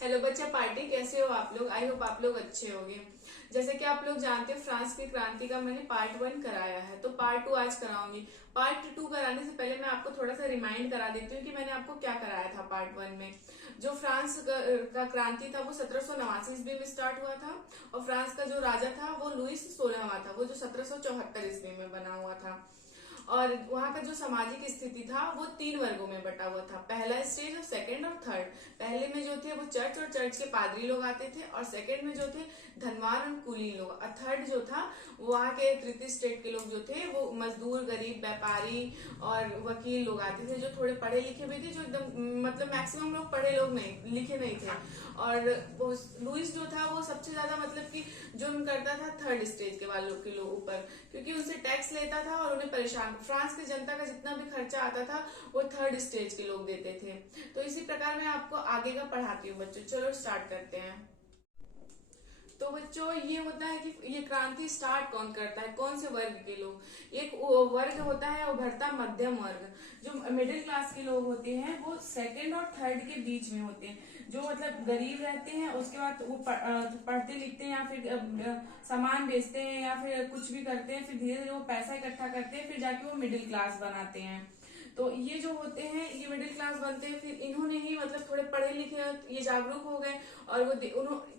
Hello बच्चा party, कैसे हो आप लोग। आई होप आप लोग अच्छे होंगे। जैसे कि आप लोग जानते हैं, फ्रांस की क्रांति का मैंने पार्ट 1 कराया है, तो पार्ट 2 आज कराऊंगी। पार्ट 2 कराने से पहले मैं आपको थोड़ा सा रिमाइंड करा देती हूँ कि मैंने आपको क्या कराया था पार्ट 1 में। जो फ्रांस का क्रांति था वो 1789 ईस्वी में स्टार्ट हुआ था। और फ्रांस का जो राजा था वो लुईस 16वां था, वो जो 1774 ईस्वी में बना हुआ था। और वहां का जो सामाजिक स्थिति था वो 3 वर्गों में बटा हुआ था, पहला स्टेज और सेकंड और थर्ड। पहले में जो थे वो चर्च और चर्च के पादरी लोग आते थे, और सेकंड में जो थे धनवान और कुलीन लोग, और थर्ड जो था वहाँ के तृतीय स्टेट के लोग जो थे वो मजदूर, गरीब, व्यापारी और वकील लोग आते थे, जो थोड़े पढ़े लिखे भी थे, जो एकदम मतलब मैक्सिमम लोग पढ़े लोग नहीं लिखे नहीं थे। और लुइस जो था वो सबसे ज्यादा मतलब कि जुर्म करता था थर्ड स्टेज के वालों के लोग ऊपर, क्योंकि उनसे टैक्स लेता था और उन्हें परेशान। फ्रांस की जनता का जितना भी खर्चा आता था वो थर्ड स्टेज के लोग देते थे। तो इसी प्रकार मैं आपको आगे का पढ़ाती हूँ बच्चों। चलो स्टार्ट करते हैं। तो बच्चों ये होता है कि ये क्रांति स्टार्ट कौन करता है, कौन से वर्ग के लोग। एक वर्ग होता है उभरता मध्यम वर्ग। जो मिडिल क्लास के लोग होते हैं वो सेकंड और थर्ड के बीच में होते हैं, जो मतलब गरीब रहते हैं, उसके बाद वो पढ़ते लिखते हैं या फिर सामान बेचते हैं या फिर कुछ भी करते हैं, फिर धीरे धीरे वो पैसा इकट्ठा करते हैं, फिर जाके वो मिडिल क्लास बनाते हैं। तो ये जो होते हैं ये मिडिल क्लास बनते हैं। फिर इन्होंने ही मतलब थोड़े पढ़े लिखे, ये जागरूक हो गए, और वो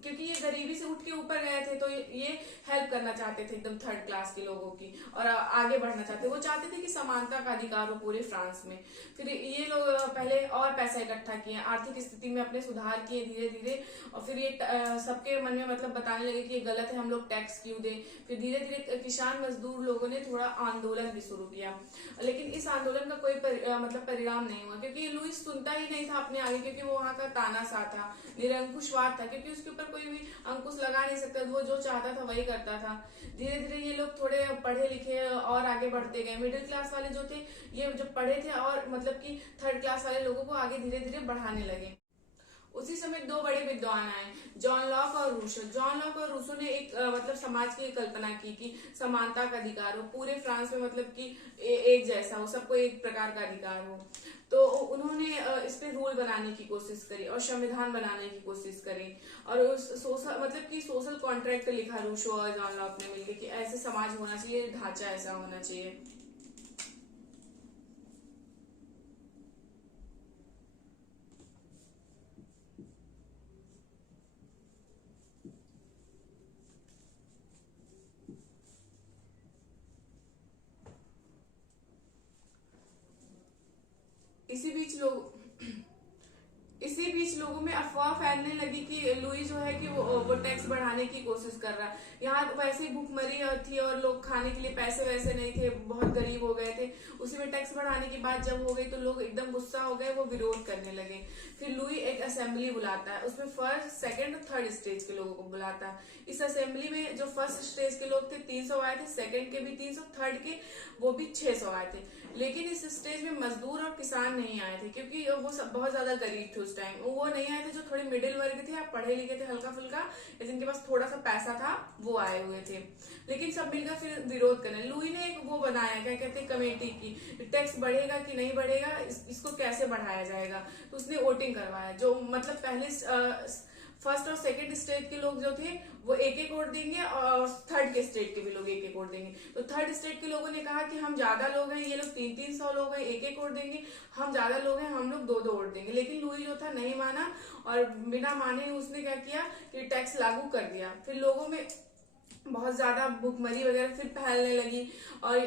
क्योंकि ये गरीबी से उठ के ऊपर गए थे, तो ये हेल्प करना चाहते थे एकदम थर्ड क्लास के लोगों की, और आगे बढ़ना चाहते। वो चाहते थे कि समानता का अधिकार हो पूरे फ्रांस में। फिर ये लोग पहले और पैसा इकट्ठा किए, आर्थिक स्थिति में अपने सुधार किए धीरे धीरे। और फिर ये सबके मन में मतलब बताने लगे कि ये गलत है, हम लोग टैक्स क्यों दें। फिर धीरे धीरे किसान मजदूर लोगों ने थोड़ा आंदोलन भी शुरू किया, लेकिन इस आंदोलन का कोई मतलब परिणाम नहीं हुआ, क्योंकि लुइस सुनता ही नहीं था अपने आगे, क्योंकि वो वहां का तानाशाह था, निरंकुशवाद था, क्योंकि उसके ऊपर कोई भी अंकुश लगा नहीं सकता, वो जो चाहता था वही करता था। धीरे धीरे ये लोग थोड़े पढ़े लिखे और आगे बढ़ते गए। मिडिल क्लास वाले जो थे ये जो पढ़े थे और मतलब कि थर्ड क्लास वाले लोगों को आगे धीरे धीरे बढ़ाने लगे। उसी समय दो बड़े विद्वान आए, जॉन लॉक और रूसो। जॉन लॉक और रूसो ने एक मतलब समाज की कल्पना की कि समानता का अधिकार हो पूरे फ्रांस में, मतलब कि एक जैसा हो, सबको एक प्रकार का अधिकार हो। तो उन्होंने इस पे रूल बनाने की कोशिश करी और संविधान बनाने की कोशिश करी, और उस सोशल मतलब कि सोशल कॉन्ट्रैक्ट लिखा रूसो और जॉन लॉक ने मिलकर कि ऐसे समाज होना चाहिए, ढांचा ऐसा होना चाहिए। इसी बीच लोग इसी बीच लोगों में अफवाह फैलने लगी कि लुई जो है कि वो टैक्स बढ़ाने की कोशिश कर रहा है। यहाँ वैसे ही भूखमरी थी और लोग खाने के लिए पैसे वैसे नहीं थे, बहुत गरीब हो गए थे। उसी में टैक्स बढ़ाने की बात जब हो गई तो लोग एकदम गुस्सा हो गए, वो विरोध करने लगे। फिर लुई एक असेंबली बुलाता है, उसमें फर्स्ट, सेकंड और थर्ड स्टेज के लोगों को बुलाता है। इस असेंबली में जो फर्स्ट स्टेज के लोग थे 300 आए थे, सेकंड के भी 300, थर्ड के वो भी 600 आए थे। लेकिन इस स्टेज में मजदूर और किसान नहीं आए थे, क्योंकि वो सब बहुत ज्यादा गरीब थे उस टाइम। वो नहीं आए थे जो थोड़े मिडिल वर्ग थे, आप पढ़े लिखे थे हल्का फुल्का, या जिनके पास थोड़ा सा पैसा था, वो आए हुए थे। लेकिन सब मिलकर फिर विरोध करने। लुई ने एक वो बनाया, क्या कहते हैं, कमेटी की, टैक्स बढ़ेगा कि नहीं बढ़ेगा, इसको कैसे बढ़ाया जाएगा। तो उसने वोटिंग करवाया। जो मतलब पहले फर्स्ट और सेकंड स्टेट के लोग जो थे वो एक एक वोट देंगे, और थर्ड के स्टेट के भी लोग एक एक वोट देंगे। तो थर्ड स्टेट के लोगों ने कहा कि हम ज्यादा लोग हैं, ये लोग 300 लोग हैं, एक एक वोट देंगे। हम ज्यादा लोग हैं, हम लोग 2 वोट देंगे। लेकिन लुई जो था नहीं माना, और बिना माने उसने क्या किया कि टैक्स लागू कर दिया। फिर लोगों में बहुत ज्यादा भूखमरी वगैरह फिर फैलने लगी, और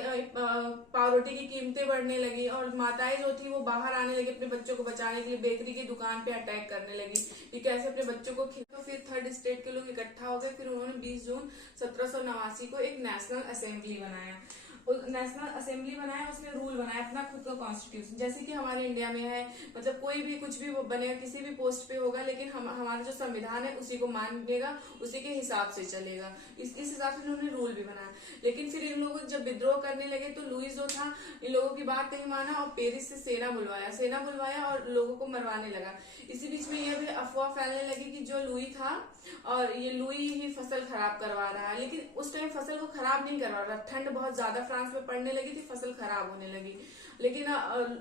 पाव रोटी की कीमतें बढ़ने लगी, और माताएं जो थी वो बाहर आने लगी अपने बच्चों को बचाने के लिए, बेकरी की दुकान पे अटैक करने लगी कि कैसे अपने बच्चों को तो फिर थर्ड स्टेट के लोग इकट्ठा हो गए। फिर उन्होंने 20 जून 1789 को एक नेशनल असेंबली बनाया। नेशनल असेंबली बनाया, उसने रूल बनाया अपना खुद का कॉन्स्टिट्यूशन, जैसे कि हमारे इंडिया में है। मतलब कोई भी कुछ भी वो बनेगा, किसी भी पोस्ट पे होगा, लेकिन हमारा जो संविधान है उसी को मानेगा, उसी के हिसाब से चलेगा। इस हिसाब से उन्होंने रूल भी बनाया। लेकिन फिर इन लोगों जब विद्रोह करने लगे तो लुइस जो था इन लोगों की बात नहीं माना, और पेरिस से सेना बुलवाया और लोगों को मरवाने लगा। इसी बीच में यह भी अफवाह फैलने लगी कि जो लुई था और ये लुई ही फसल खराब करवा रहा है। लेकिन उस टाइम फसल वो खराब नहीं करवा रहा, ठंड बहुत ज्यादा फ्रांस में पड़ने लगी थी, फसल खराब होने लगी। लेकिन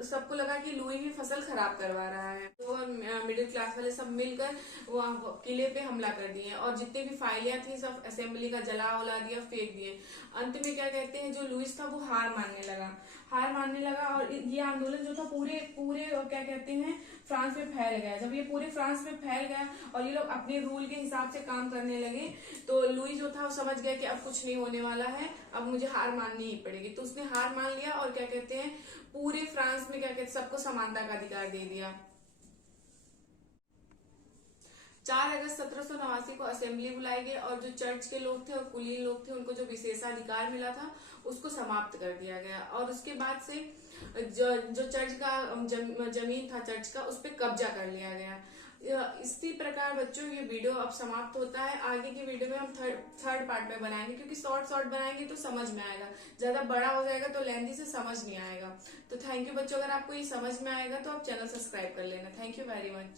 सबको लगा कि लुई ही फसल खराब करवा रहा है, तो मिडिल क्लास वाले सब मिलकर वहाँ किले पे हमला कर दिए और जितनी भी फाइलें थी सब असेंबली का जला उला दिया, फेंक दिए। अंत में क्या कहते हैं, जो लुइस था वो हार मानने लगा और ये आंदोलन जो था पूरे पूरे क्या कहते हैं फ्रांस में फैल गया। जब ये पूरे फ्रांस में फैल गया और ये लोग अपने रूल के हिसाब से काम करने लगे, तो लुई जो था वो समझ गया कि अब कुछ नहीं होने वाला है, अब मुझे हार माननी ही पड़ेगी। तो उसने हार मान लिया और क्या कहते हैं पूरे फ्रांस में क्या कहते हैं सबको समानता का अधिकार दे दिया। 4 अगस्त 1789 को असेंबली बुलाई गई और जो चर्च के लोग थे और कुलीन लोग थे उनको जो विशेषाधिकार मिला था उसको समाप्त कर दिया गया। और उसके बाद से जो चर्च का जमीन था चर्च का, उस पर कब्जा कर लिया गया। इसी प्रकार बच्चों ये वीडियो अब समाप्त होता है। आगे की वीडियो में हम थर्ड पार्ट में बनाएंगे, क्योंकि शॉर्ट बनाएंगे तो समझ में आएगा, ज्यादा बड़ा हो जाएगा तो लेंथी से समझ नहीं आएगा। तो थैंक यू बच्चों, अगर आपको ये समझ में आएगा तो आप चैनल सब्सक्राइब कर लेना। Thank you very much.